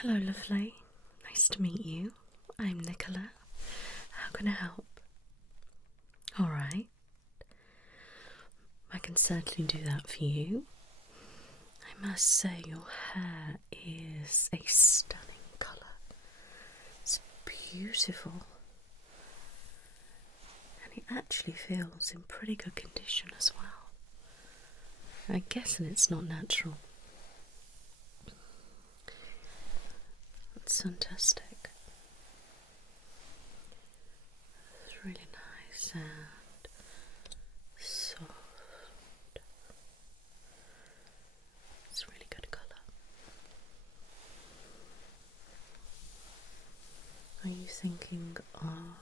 Hello, lovely. Nice to meet you. I'm Nicola. How can I help? Alright. I can certainly do that for you. I must say, your hair is a stunning colour. It's beautiful. And it actually feels in pretty good condition as well. I'm guessing it's not natural. It's fantastic. It's really nice and soft. It's a really good colour. Are you thinking of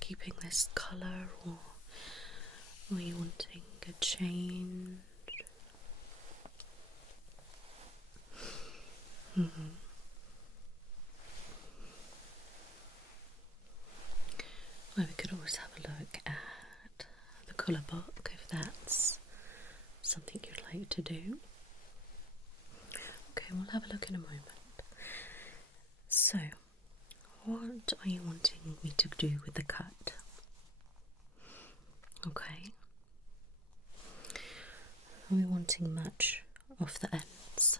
keeping this colour, or are you wanting a change? Well, we could always have a look at the colour book if that's something you'd like to do. Okay, we'll have a look in a moment. So, what are you wanting me to do with the cut? Okay. Are we wanting much off the ends?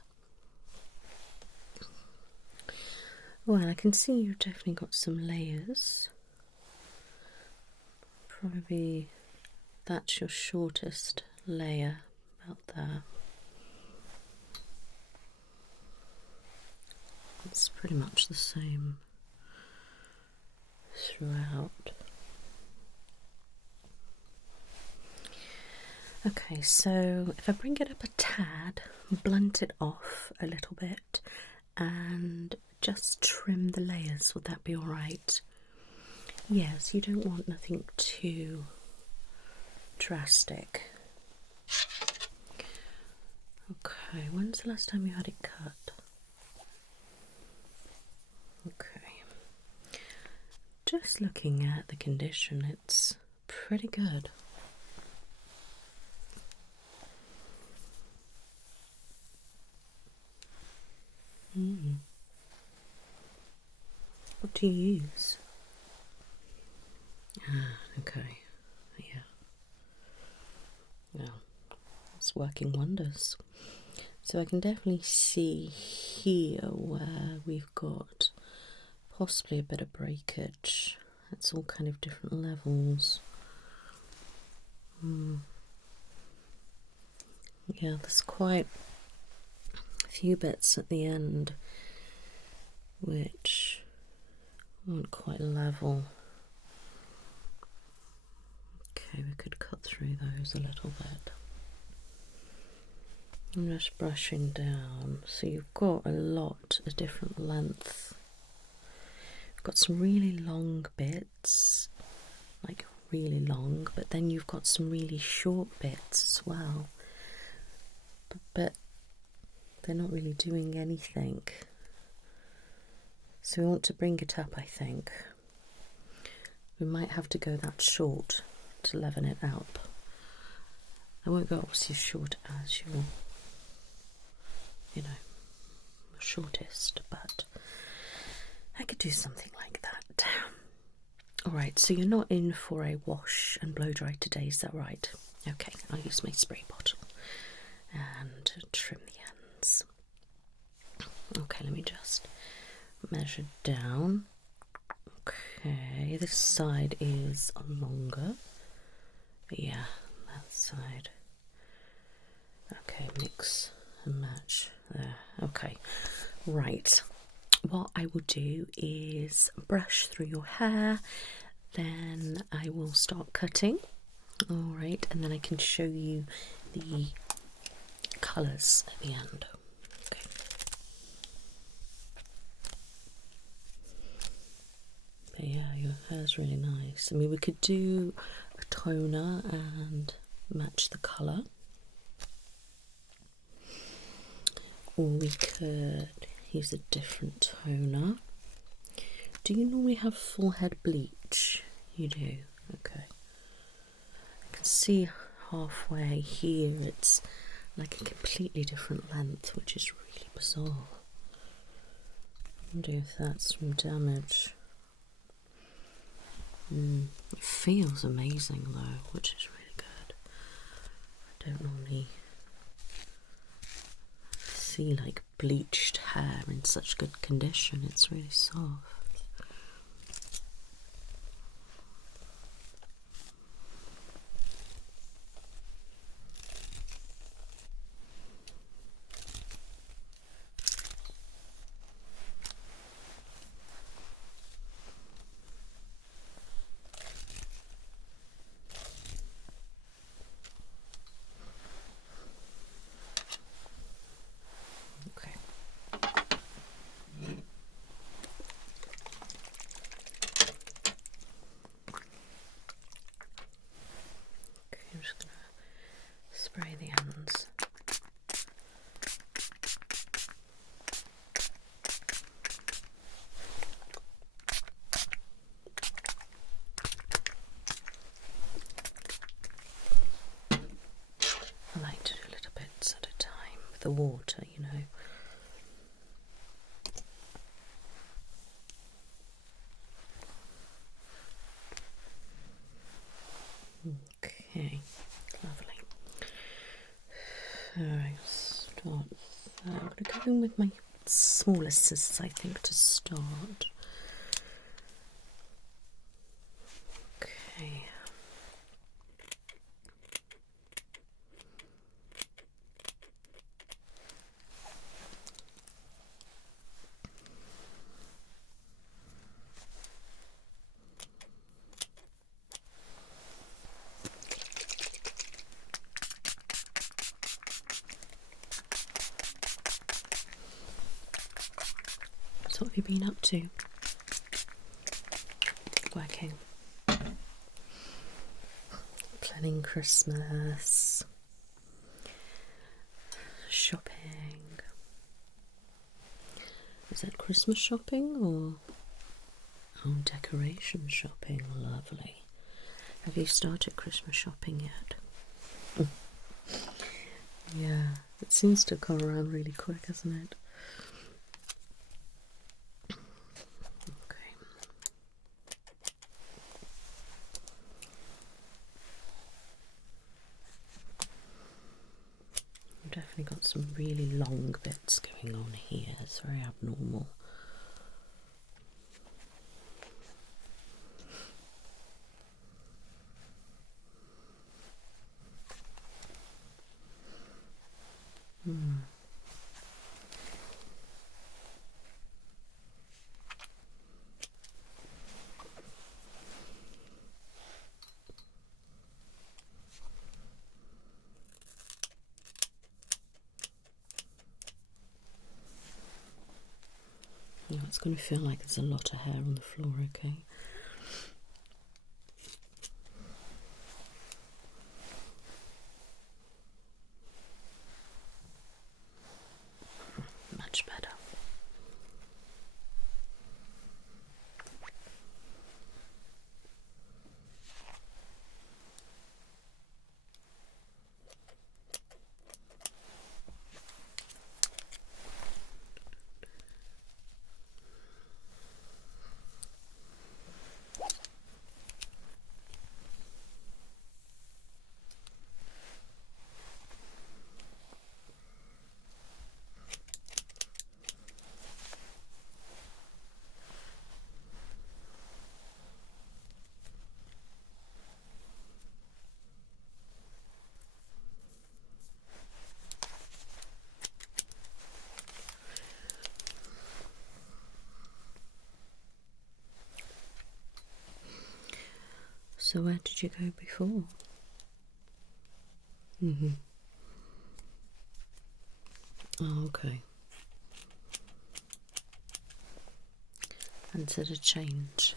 Well, I can see you've definitely got some layers. Probably that's your shortest layer, about there. It's pretty much the same throughout. Okay, so if I bring it up a tad, blunt it off a little bit and just trim the layers, would that be alright? Yes, you don't want nothing too drastic. Okay, when's the last time you had it cut? Okay. Just looking at the condition, it's pretty good. What do you use? Okay, yeah. Well, it's working wonders. So I can definitely see here where we've got possibly a bit of breakage. It's all kind of different levels. Yeah, there's quite a few bits at the end which aren't quite level. Okay, we could cut through those a little bit. I'm just brushing down. So you've got a lot of different length. You've got some really long bits, like really long, but then you've got some really short bits as well. But they're not really doing anything. So we want to bring it up, I think. We might have to go that short to leaven it out. I won't go obviously as short as your, shortest, but I could do something like that. Alright, so you're not in for a wash and blow dry today, is that right? Okay, I'll use my spray bottle and trim the ends. Okay, let me just measure down. Okay, this side is longer. Yeah, that side. Okay, mix and match there. Okay, right. What I will do is brush through your hair, then I will start cutting. Alright, and then I can show you the colours at the end. Okay. But yeah, your hair's really nice. I mean, we could do a toner and match the colour. Or we could use a different toner. Do you normally have full head bleach? You do? Okay. I can see halfway here it's like a completely different length, which is really bizarre. wonder if that's from damage. It feels amazing though, which is really good. I don't normally see like bleached hair in such good condition. It's really soft. I'm just going to spray the ends. I like to do little bits at a time with the water, you know. Okay, lovely. Alright, start there. I'm going to go in with my smaller scissors, I think, to start. Okay. So what have you been up to? Working. Planning Christmas. Shopping. Is that Christmas shopping or decoration shopping? Lovely. Have you started Christmas shopping yet? Yeah, it seems to come around really quick, isn't it? Okay. I've definitely got some really long bits going on here. It's very abnormal. Now it's going to feel like there's a lot of hair on the floor, okay? Much better. So where did you go before? Oh, okay. And did it change?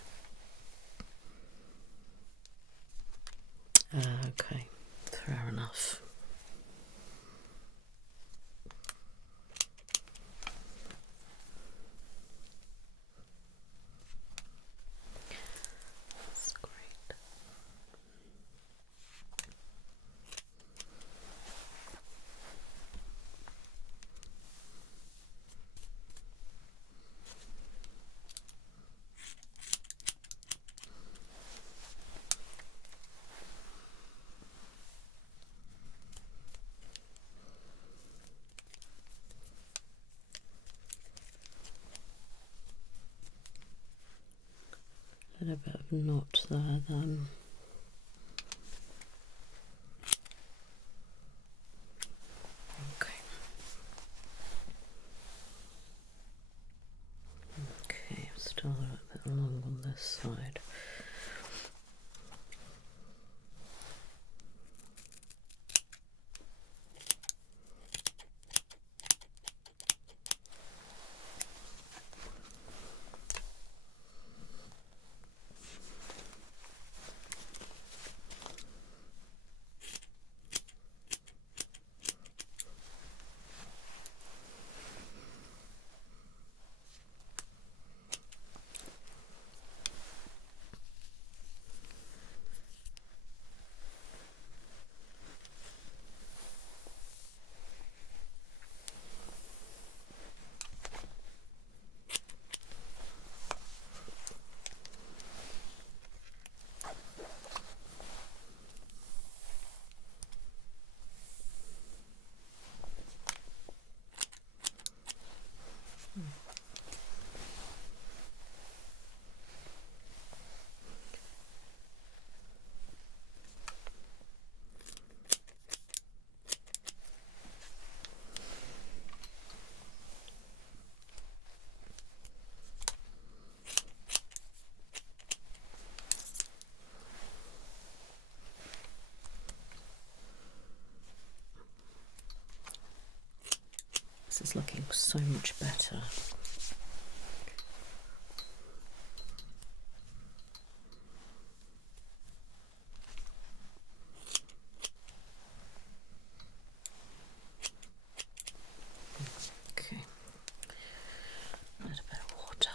Okay, fair enough. That's great. a bit of knot there then. Okay. Okay, still a bit long on this side. This is looking so much better. Okay, a little bit of water.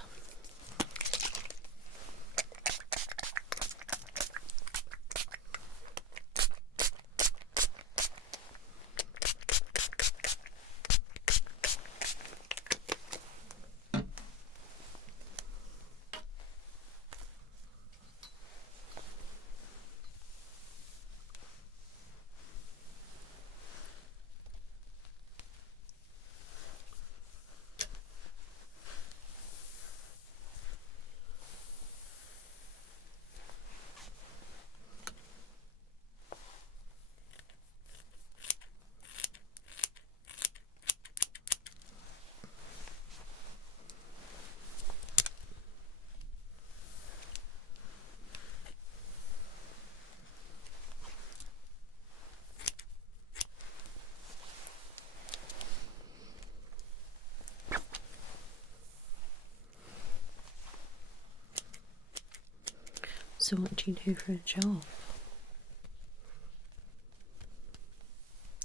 So what do you do for a job?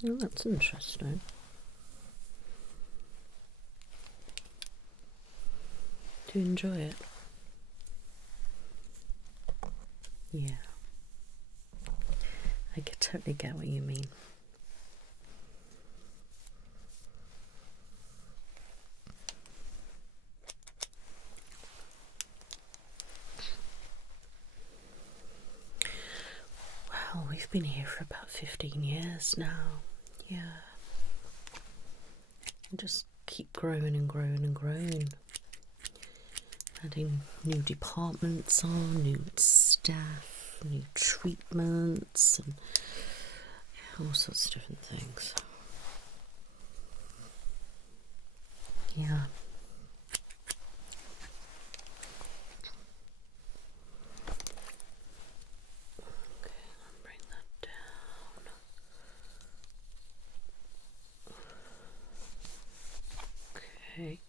Oh, that's interesting. Do you enjoy it? Yeah. I could totally get what you mean. Well, we've been here for about 15 years now. Yeah. And just keep growing and growing and growing. Adding new departments on, new staff, new treatments, and all sorts of different things. Yeah. Okay, I'll bring that down. Okay.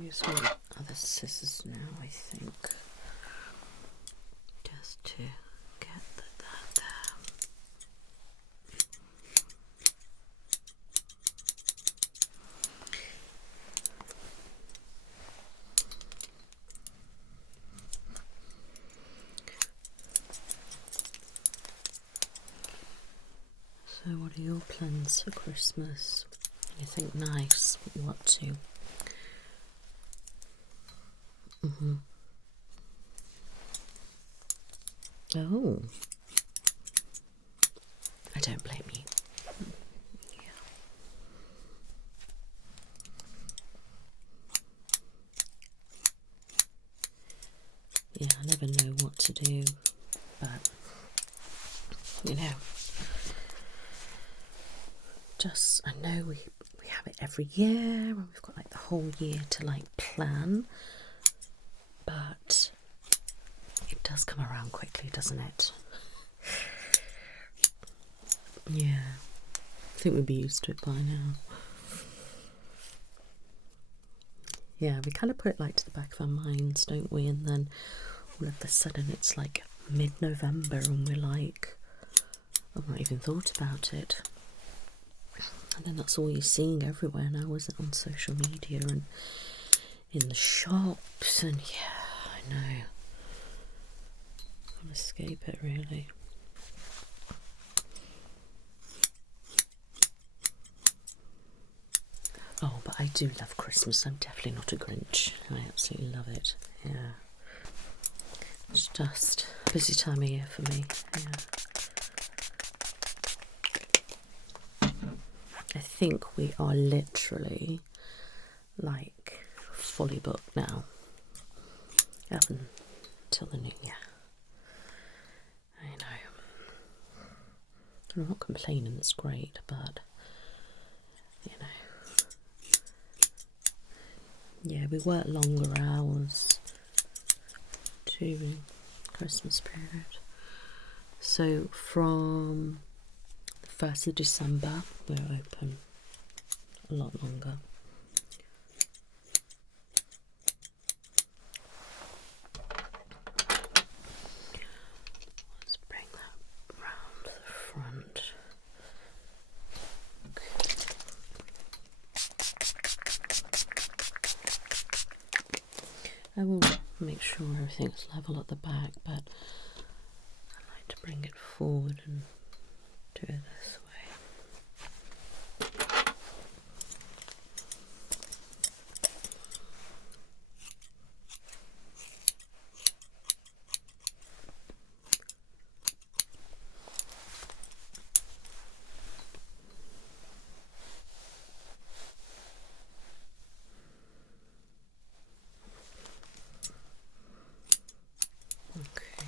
Use my other scissors now, I think, just to get that there. So what are your plans for Christmas? Anything nice? What to? Oh, I don't blame you. Yeah, I never know what to do, but you know, just I know we have it every year and we've got like the whole year to like plan, but it does come around quickly, doesn't it? Yeah, I think we'd be used to it by now. Yeah, we kind of put it like to the back of our minds, don't we? And then all of a sudden it's like mid-November and we're like, I've not even thought about it. And then that's all you're seeing everywhere now, isn't it? On social media and in the shops, and yeah, I know. Can't escape it, really. Oh, but I do love Christmas. I'm definitely not a Grinch. I absolutely love it. Yeah. It's just a busy time of year for me. Yeah. I think we are literally like fully booked now. Up until the new year. I know. I'm not complaining, it's great, but you know. Yeah, we work longer hours during Christmas period. So from the 1st of December, we're open a lot longer. Let's bring that round the front. I will make sure everything's level at the back, but I like to bring it forward and do it this way. Okay.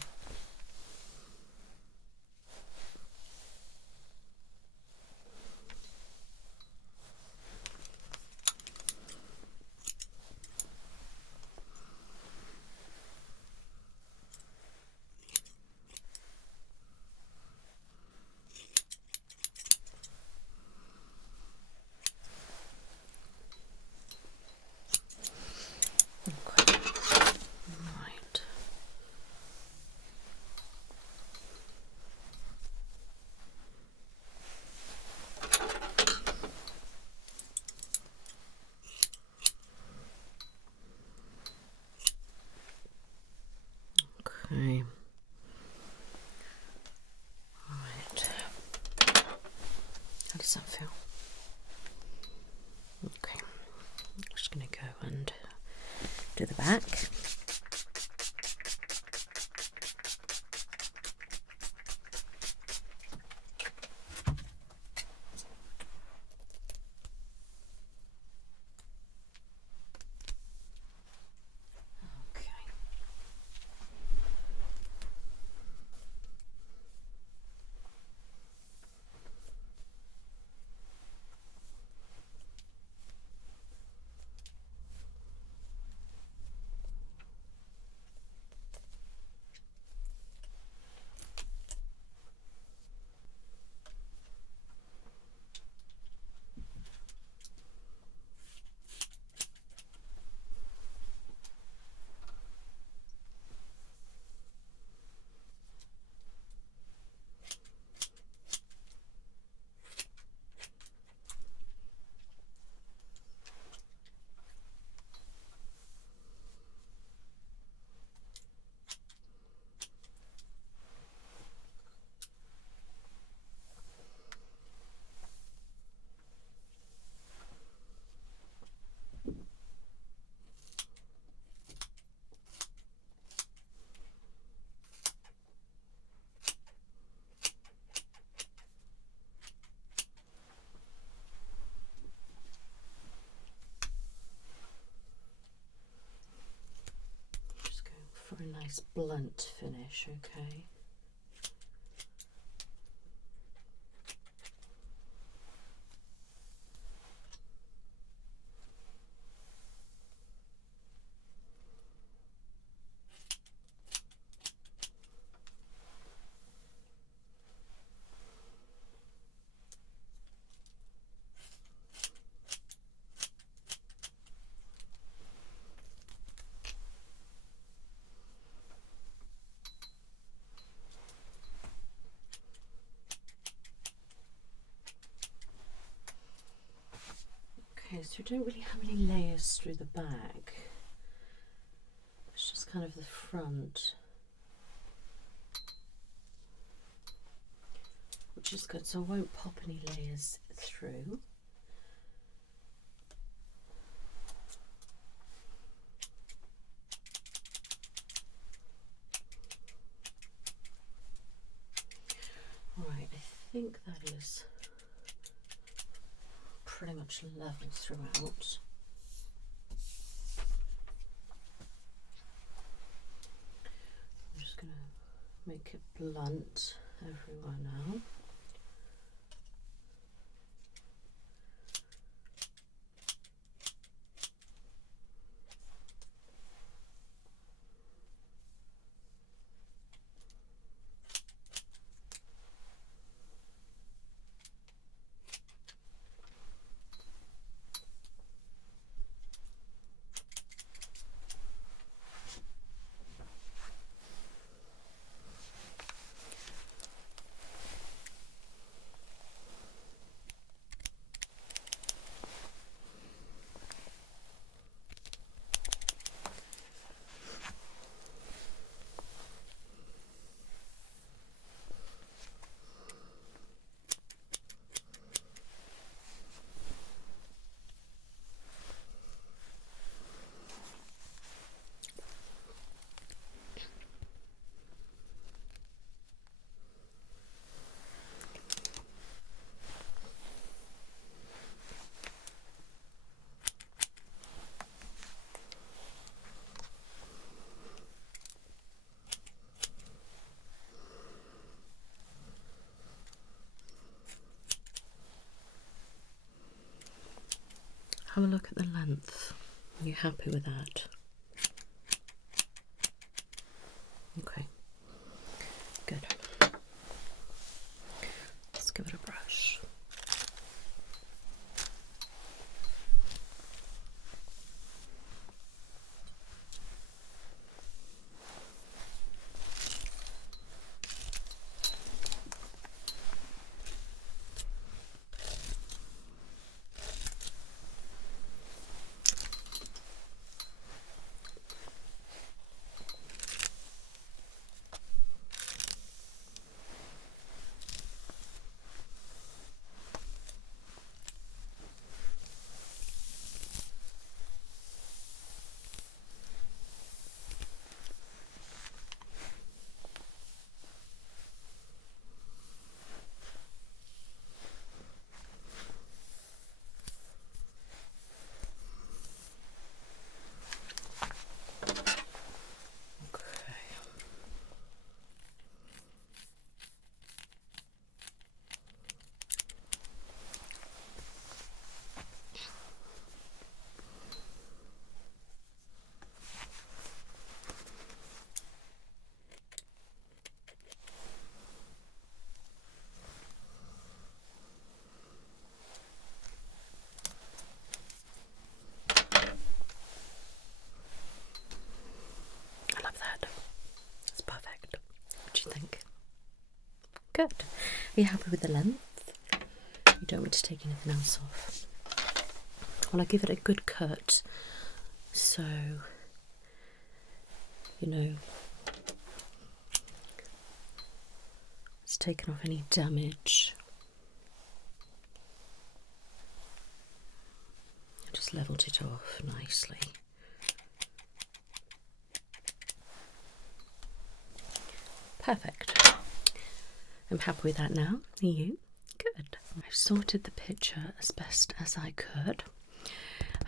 Right. How does that feel? Okay. I'm just going to go and do the back. nice blunt finish, okay? Okay, so we don't really have any layers through the back. It's just kind of the front, which is good, so I won't pop any layers through. Alright, I think that is pretty much level throughout. I'm just going to make it blunt everywhere now. Have a look at the length. Are you happy with that? Okay, good. Let's give it a brush. Good. Are you happy with the length? You don't want to take anything else off. Well, I give it a good cut, so you know it's taken off any damage. I just levelled it off nicely. Perfect. I'm happy with that now. Are you? Good. I've sorted the picture as best as I could.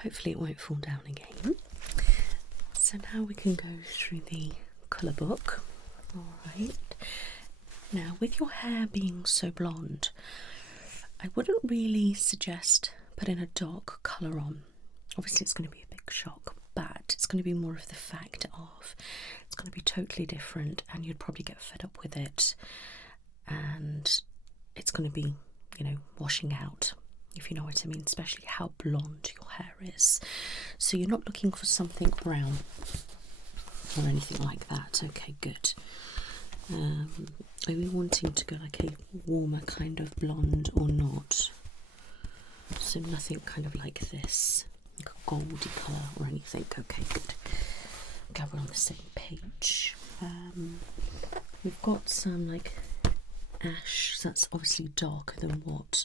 Hopefully it won't fall down again. So now we can go through the colour book. Alright. Now, with your hair being so blonde, I wouldn't really suggest putting a dark colour on. Obviously it's going to be a big shock, but it's going to be more of the fact of it's going to be totally different and you'd probably get fed up with it, and it's going to be, you know, washing out, if you know what I mean, especially how blonde your hair is. So you're not looking for something brown or anything like that. Okay, good. Are we wanting to go like a warmer kind of blonde or not? So nothing kind of like this, like a goldy colour or anything. Okay, good. Glad we're on the same page. We've got some like ash, so that's obviously darker than what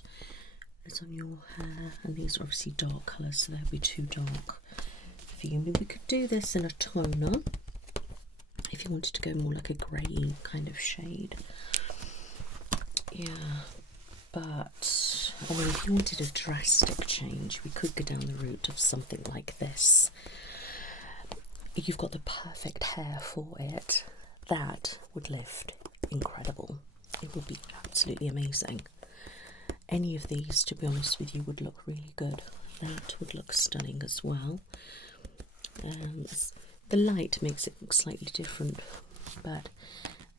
is on your hair, and these are obviously dark colours, so they'll be too dark for you. I mean, we could do this in a toner if you wanted to go more like a grey kind of shade. Yeah, but I mean, if you wanted a drastic change, we could go down the route of something like this. You've got the perfect hair for it. That would lift incredible. It would be absolutely amazing. Any of these, to be honest with you, would look really good. That would look stunning as well. The light makes it look slightly different, but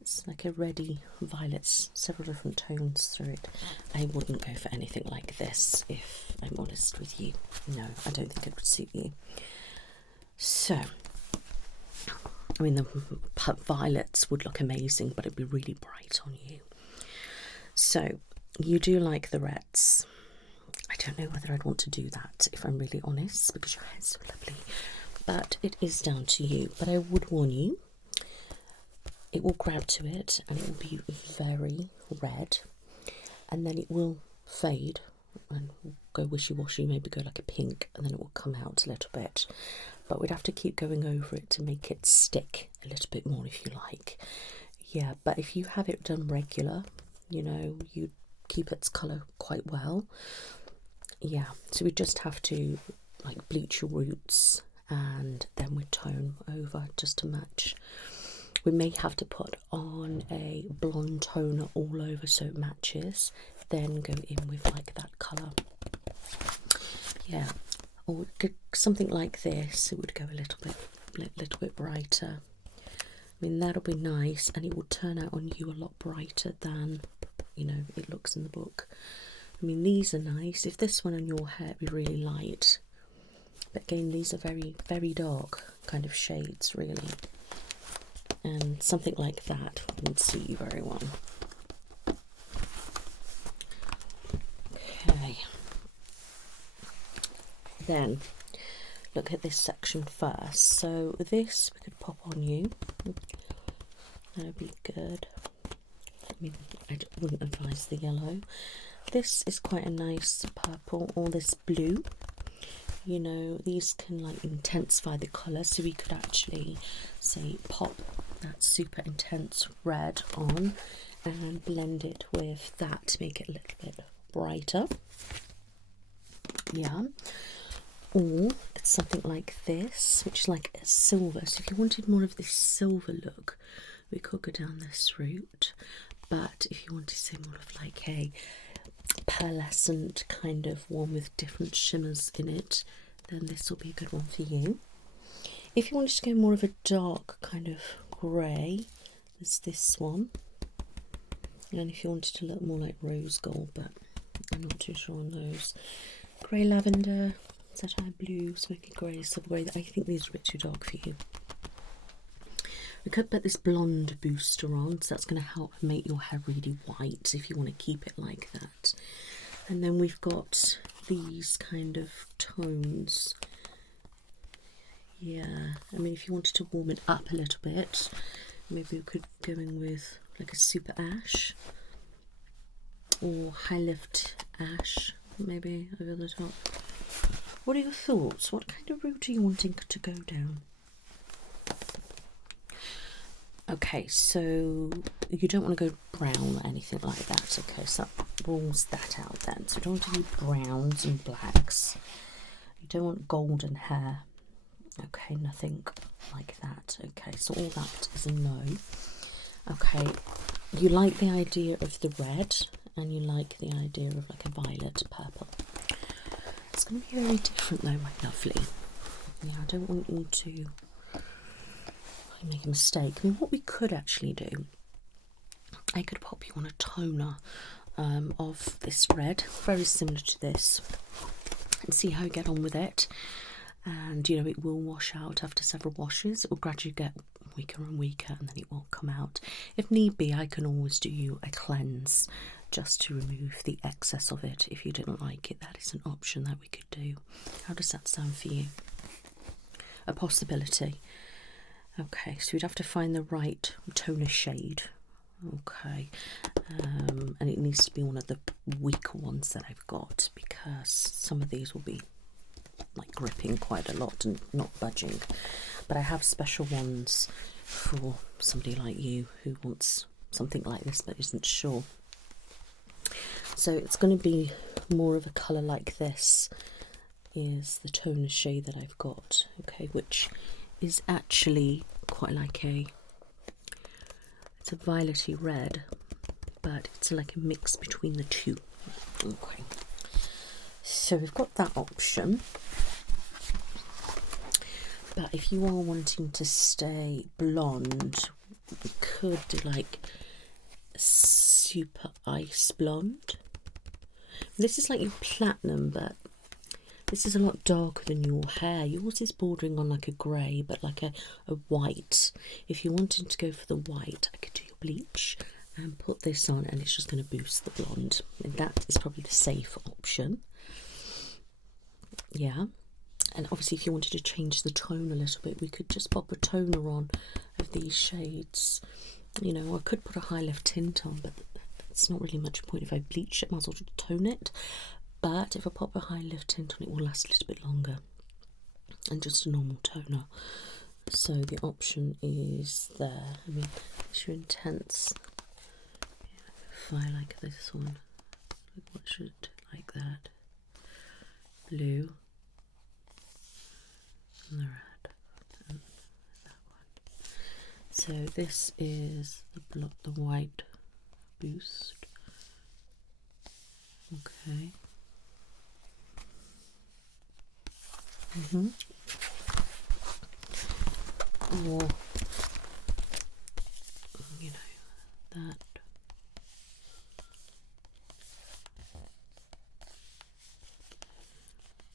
it's like a reddy violet, several different tones through it. I wouldn't go for anything like this, if I'm honest with you. No, I don't think it would suit you. So, I mean, the violets would look amazing, but it'd be really bright on you. So, you do like the reds. I don't know whether I'd want to do that, if I'm really honest, because your hair's so lovely. But it is down to you. But I would warn you, it will grab to it and it will be very red, and then it will fade and go wishy-washy, maybe go like a pink, and then it will come out a little bit. But we'd have to keep going over it to make it stick a little bit more, if you like. Yeah, but if you have it done regular, you know, you keep its colour quite well. Yeah, so we just have to like bleach your roots, and then we tone over just to match. We may have to put on a blonde toner all over so it matches, then go in with like that colour. Yeah, or something like this, it would go a little bit brighter. I mean, that'll be nice, and it will turn out on you a lot brighter than, you know, it looks in the book. I mean, these are nice. If this one on your hair would be really light, but again, these are very, very dark kind of shades, really. And something like that wouldn't suit you very well. Okay. Then, look at this section first. So this we could pop on you. That would be good. I mean, I wouldn't advise the yellow. This is quite a nice purple, or this blue. You know, these can like intensify the colour, so we could actually say pop that super intense red on and blend it with that to make it a little bit brighter. Yeah. Or it's something like this, which is like a silver. So if you wanted more of this silver look, we could go down this route. But if you wanted to say more of like a pearlescent kind of one with different shimmers in it, then this will be a good one for you. If you wanted to go more of a dark kind of grey, there's this one. And if you wanted to look more like rose gold, but I'm not too sure on those. Grey lavender, satire blue, smoky grey, silver grey. I think these are a bit too dark for you. We could put this blonde booster on, so that's going to help make your hair really white if you want to keep it like that. And then we've got these kind of tones. Yeah, I mean, if you wanted to warm it up a little bit, maybe we could go in with like a super ash or high lift ash, maybe over the top. What are your thoughts? What kind of route are you wanting to go down? Okay, so you don't want to go brown or anything like that. Okay, so that rules that out then. So you don't want to do browns and blacks. You don't want golden hair. Okay, nothing like that. Okay, so all that is a no. Okay, you like the idea of the red and you like the idea of like a violet purple. It's going to be very different though, my lovely. Yeah, I don't want you to make a mistake. I mean, what we could actually do, I could pop you on a toner of this red, very similar to this, and see how you get on with it. And you know, it will wash out after several washes. It will gradually get weaker and weaker, and then it will come out. If need be, I can always do you a cleanse just to remove the excess of it. If you didn't like it, that is an option that we could do. How does that sound for you? A possibility. Okay, so we'd have to find the right toner shade. Okay, and it needs to be one of the weaker ones that I've got, because some of these will be like gripping quite a lot and not budging. But I have special ones for somebody like you who wants something like this but isn't sure. So it's going to be more of a colour like this is the toner shade that I've got, okay, which is actually quite like it's a violety red, but it's like a mix between the two. Okay, so we've got that option. But if you are wanting to stay blonde, we could do like a super ice blonde. This is like your platinum, but this is a lot darker than your hair. Yours is bordering on like a grey, but like a white. If you wanted to go for the white, I could do your bleach and put this on, and it's just going to boost the blonde. And that is probably the safe option. Yeah. And obviously if you wanted to change the tone a little bit, we could just pop a toner on of these shades. You know, I could put a high lift tint on, but it's not really much point. If I bleach it, I might as well just tone it. But if I pop a high lift tint on, it will last a little bit longer. And just a normal toner. So the option is there. I mean, it's your intense. If I like this one, what should it like that? Blue. And the red, and that one. So this is the white boost. Okay. Or you know that.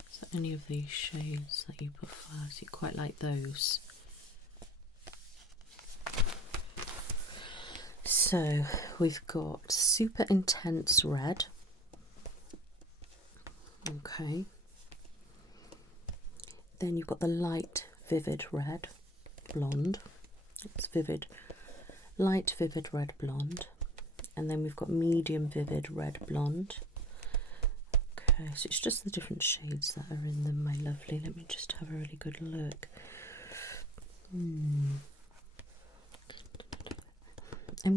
So any of these shades that you prefer, so you quite like those. So we've got super intense red. Okay. Then you've got the light vivid red blonde. It's vivid, light vivid red blonde. And then we've got medium vivid red blonde. Okay, so it's just the different shades that are in them, my lovely. Let me just have a really good look. I'm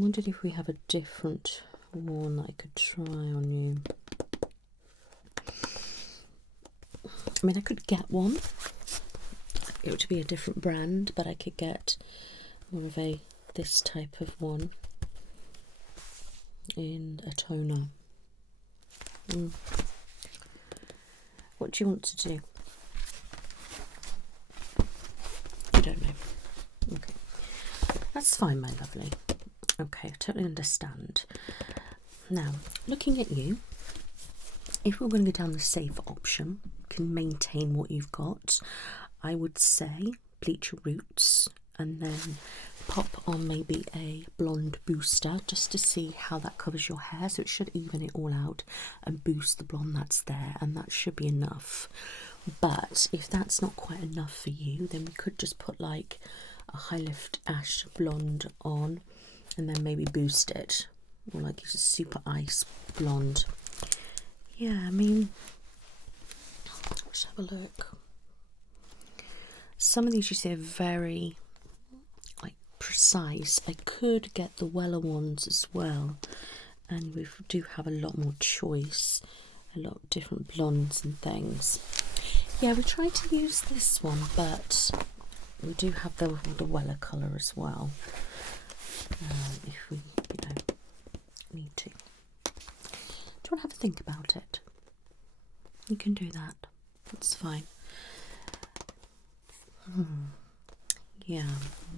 wondering if we have a different one that I could try on you. I mean, I could get one. It would be a different brand, but I could get more of this type of one in a toner. What do you want to do? You don't know. Okay. That's fine, my lovely. Okay, I totally understand. Now, looking at you, if we're going to go down the safe option, can maintain what you've got, I would say bleach your roots and then pop on maybe a blonde booster just to see how that covers your hair. So it should even it all out and boost the blonde that's there, and that should be enough. But if that's not quite enough for you, then we could just put like a high lift ash blonde on and then maybe boost it, or like use a super ice blonde. Yeah, I mean, let's have a look. Some of these you see are very like precise. I could get the Weller ones as well, and we do have a lot more choice, a lot of different blondes and things. Yeah, we tried to use this one, but we do have the Weller colour as well. If we, need to. Do you want to have a think about it? You can do that. That's fine. Yeah,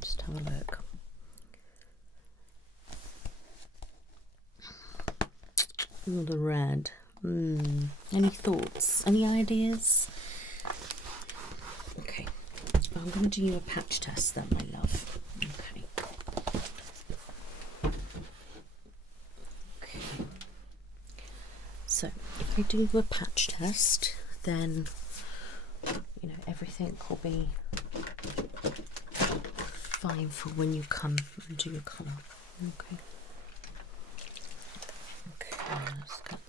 just have a look. Oh, the red. Any thoughts? Any ideas? Okay, I'm going to do you a patch test then, my love. Okay. So, if I do a patch test, then everything will be fine for when you come and do your colour. Okay. Okay, let's get that.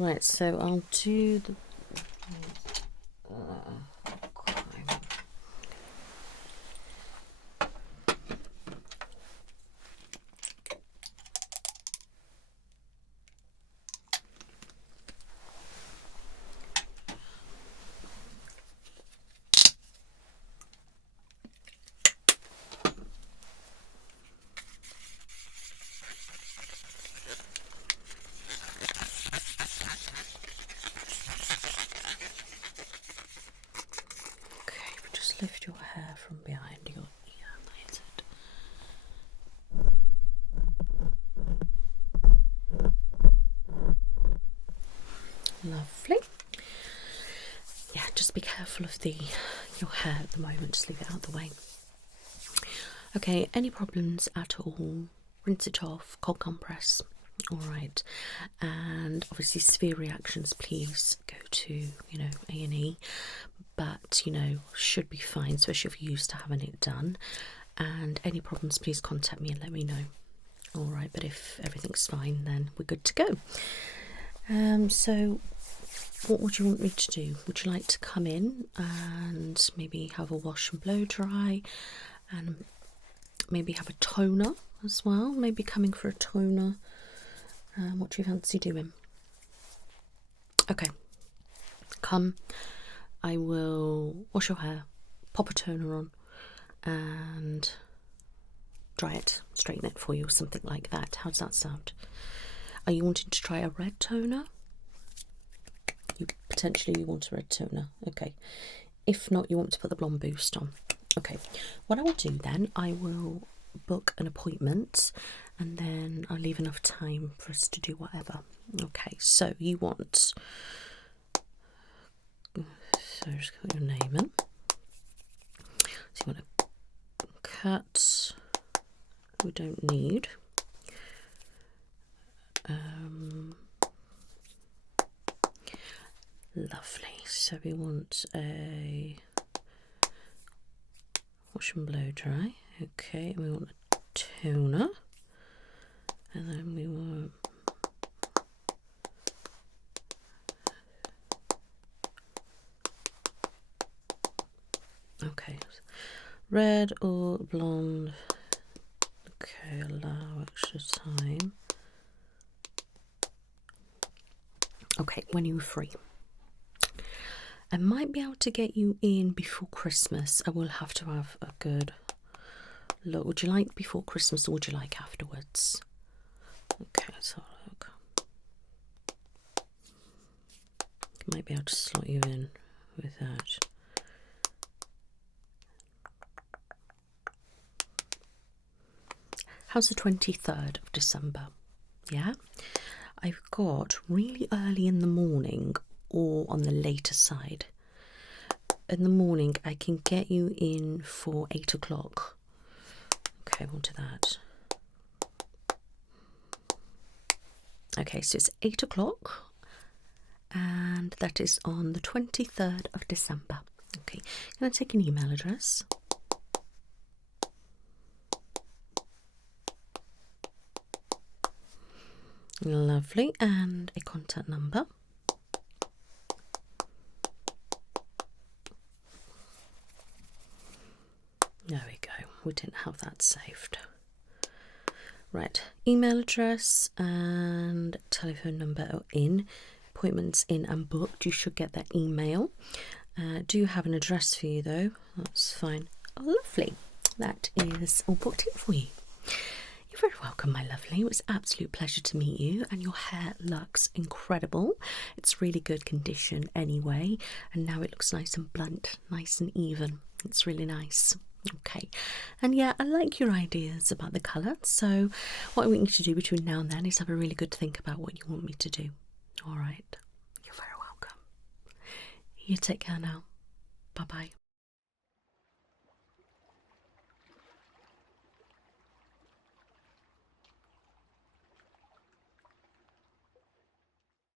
Right, so I'll do the lift your hair from behind your ear. That's it. Lovely. Yeah, just be careful of your hair at the moment. Just leave it out the way. Okay, any problems at all, rinse it off, cold compress. All right, and obviously severe reactions, please go to A&E, but should be fine, especially if you're used to having it done. And any problems, please contact me and let me know. All right, but if everything's fine, then we're good to go. So what would you want me to do? Would you like to come in and maybe have a wash and blow dry, and maybe have a toner as well? Maybe coming for a toner. What do you fancy doing? Okay, come. I will wash your hair, pop a toner on, and dry it, straighten it for you, or something like that. How does that sound? Are you wanting to try a red toner? You potentially want a red toner. Okay. If not, you want to put the blonde boost on. Okay. What I will do then, I will book an appointment, and then I'll leave enough time for us to do whatever. Okay. So you want. So just put your name in. So you want to cut. We don't need. Lovely. So we want a wash and blow dry. Okay, and we want a toner, and then we want red or blonde. Okay, allow extra time. Okay, when are you free? I might be able to get you in before Christmas. I will have to have a good look. Would you like before Christmas, or would you like afterwards? Okay, let's have a look. Might be able to slot you in with that. How's the 23rd of December? Yeah? I've got really early in the morning or on the later side. In the morning, I can get you in for 8 o'clock. Okay, we'll do that. Okay, so it's 8 o'clock, and that is on the 23rd of December. Okay, can I take an email address? Lovely, and a contact number. we didn't have that saved. Right, email address and telephone number are in. Appointments in and booked. You should get that email. Do have an address for you though. That's fine. Oh, lovely. That is all booked in for you. You're very welcome, my lovely. It was an absolute pleasure to meet you, and your hair looks incredible. It's really good condition anyway, and now it looks nice and blunt, nice and even. It's really nice. Okay, and yeah, I like your ideas about the colour, so what I want you to do between now and then is have a really good think about what you want me to do. All right, you're very welcome. You take care now. Bye-bye.